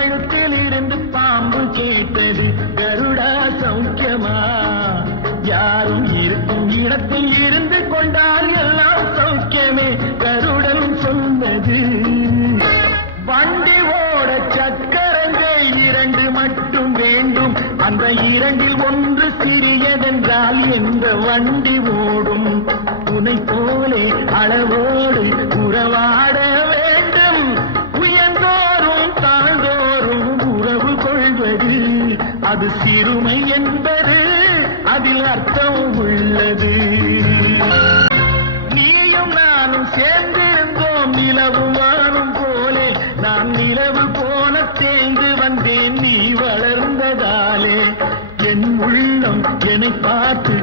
கழுத்தில் இருந்து பாம்பு கேட்டது கருடா சௌக்கியமா? யாரும் இருக்கும் இடத்தில் இருந்து கொண்டால் எல்லாம் சௌக்கியமே கருடன் சொன்னது. வண்டி ஓட சக்கரங்கள் 2 மட்டும் வேண்டும். அந்த 2ல் ஒன்று சிறியதென்றால் எந்த வண்டி ஓடும்? உனை போலே அளவோடு உறவாட வேண்டும். உயர்ந்தோறும் தாழ்ந்தோறும் உறவு கொள்வது அது சிறுமை என்பது அதில் அர்த்தம் உள்ளது. நீயும் நானும் சேர்ந்திருந்தோம் நிலவும் வானும் போலே. நான் நிலவு போல தேய்ந்து வந்தேன் நீ வளர்ந்ததாலே. என் உள்ளம் என்னை பார்த்து